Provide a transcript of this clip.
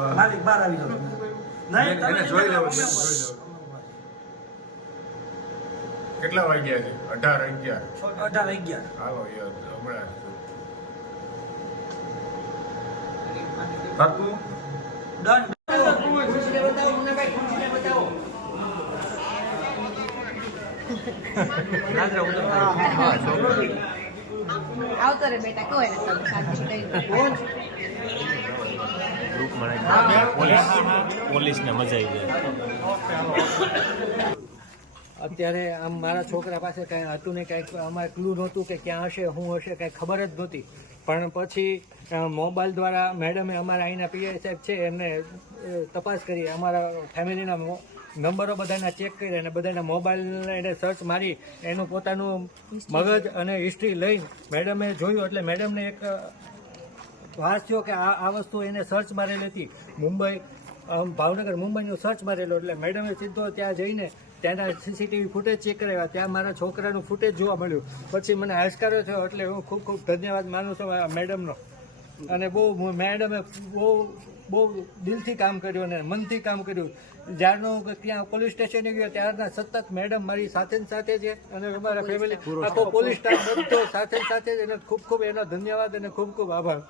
માલિક બહાર આવી તમે. નહીં તમે જોઈ લેવું. જોઈ લેવું. કેટલા વાગ્યા છે? અઢાર અગિયાર. અઢાર અગિયાર. હાલો યાર હમણાં પાક્કું ડન આવતો રે બેટા કહો મળે પોલીસ પોલીસને મજા આવી જાય. અત્યારે આમ મારા છોકરા પાસે કાંઈ હતું ને કાંઈક અમારે ક્લુ નહોતું કે ક્યાં હશે શું હશે, કાંઈ ખબર જ નહોતી. પણ પછી મોબાઈલ દ્વારા મેડમે અમારા અહીંના પીઆઈ સાહેબ છે, એમને તપાસ કરી, અમારા ફેમિલીના નંબરો બધાના ચેક કરી અને બધાના મોબાઈલ એને સર્ચ મારી, એનું પોતાનું મગજ અને હિસ્ટ્રી લઈ મેડમે જોયું. એટલે મેડમને એક વાસ થયો કે આ આ વસ્તુ એને સર્ચ મારેલી હતી. મુંબઈ ભાવનગર મુંબઈનું સર્ચ મારેલું. એટલે મેડમે સીધો ત્યાં જઈને ત્યાંના સીસીટીવી ફૂટેજ ચેક કરાવ્યા ત્યાં મારા છોકરાનું ફૂટેજ જોવા મળ્યું. પછી મને હાશકારો થયો એટલે હું ખૂબ ખૂબ ધન્યવાદ માનું છું આ મેડમનો. અને બહુ મેડમે બહુ બહુ દિલથી કામ કર્યું અને મનથી કામ કર્યું. જ્યારનો હું ત્યાં પોલીસ સ્ટેશને ગયો ત્યારના સતત મેડમ મારી સાથે ને સાથે છે અને અમારા ફેમિલી આખો પોલીસ સ્ટાફ બધો સાથે સાથે જ એને ખૂબ ખૂબ એનો ધન્યવાદ અને ખૂબ ખૂબ આભાર.